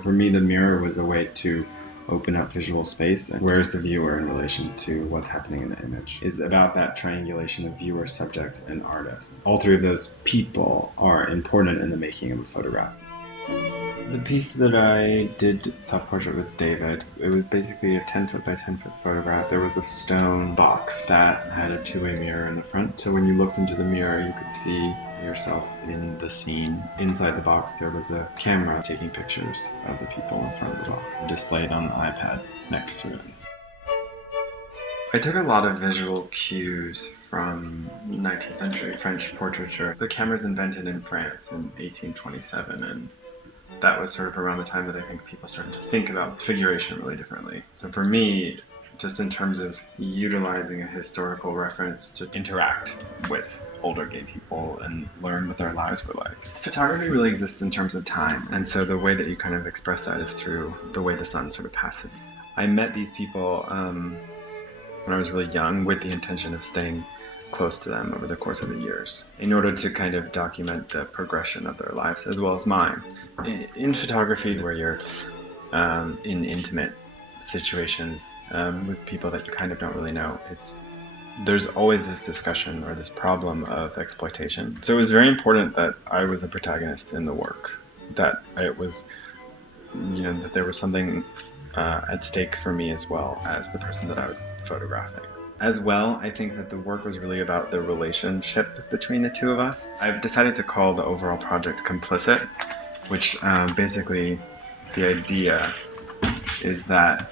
So for me, the mirror was a way to open up visual space, and where's the viewer in relation to what's happening in the image is about that triangulation of viewer, subject, and artist. All three of those people are important in the making of a photograph. The piece that I did self-portrait with David, it was basically a 10-foot by 10-foot photograph. There was a stone box that had a two-way mirror in the front. So when you looked into the mirror, you could see yourself in the scene. Inside the box, there was a camera taking pictures of the people in front of the box, displayed on the iPad next to it. I took a lot of visual cues from 19th century French portraiture. The camera's invented in France in 1827, and that was sort of around the time that I think people started to think about figuration really differently. So for me, just in terms of utilizing a historical reference to interact with older gay people and learn what their lives were like. Photography really exists in terms of time, and so the way that you kind of express that is through the way the sun sort of passes. I met these people when I was really young with the intention of staying close to them over the course of the years in order to kind of document the progression of their lives as well as mine. In photography, where you're in intimate situations with people that you kind of don't really know, there's always this discussion or this problem of exploitation. So it was very important that I was a protagonist in the work, that it was, that there was something at stake for me as well as the person that I was photographing. As well, I think that the work was really about the relationship between the two of us. I've decided to call the overall project Complicit, which basically the idea is that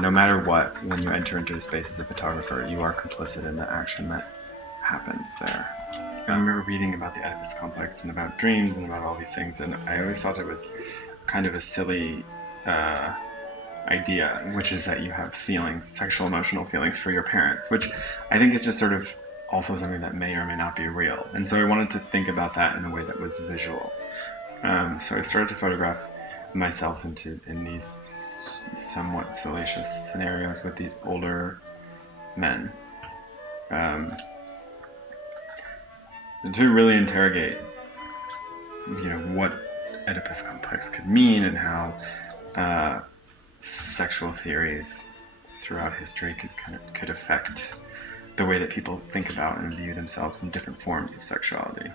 no matter what, when you enter into a space as a photographer, you are complicit in the action that happens there. I remember reading about the Oedipus complex and about dreams and about all these things, and I always thought it was kind of a silly idea, which is that you have feelings, sexual emotional feelings for your parents, which I think is just sort of also something that may or may not be real. And so I wanted to think about that in a way that was visual. So I started to photograph myself in these somewhat salacious scenarios with these older men, to really interrogate, what Oedipus complex could mean and how sexual theories throughout history could affect the way that people think about and view themselves in different forms of sexuality.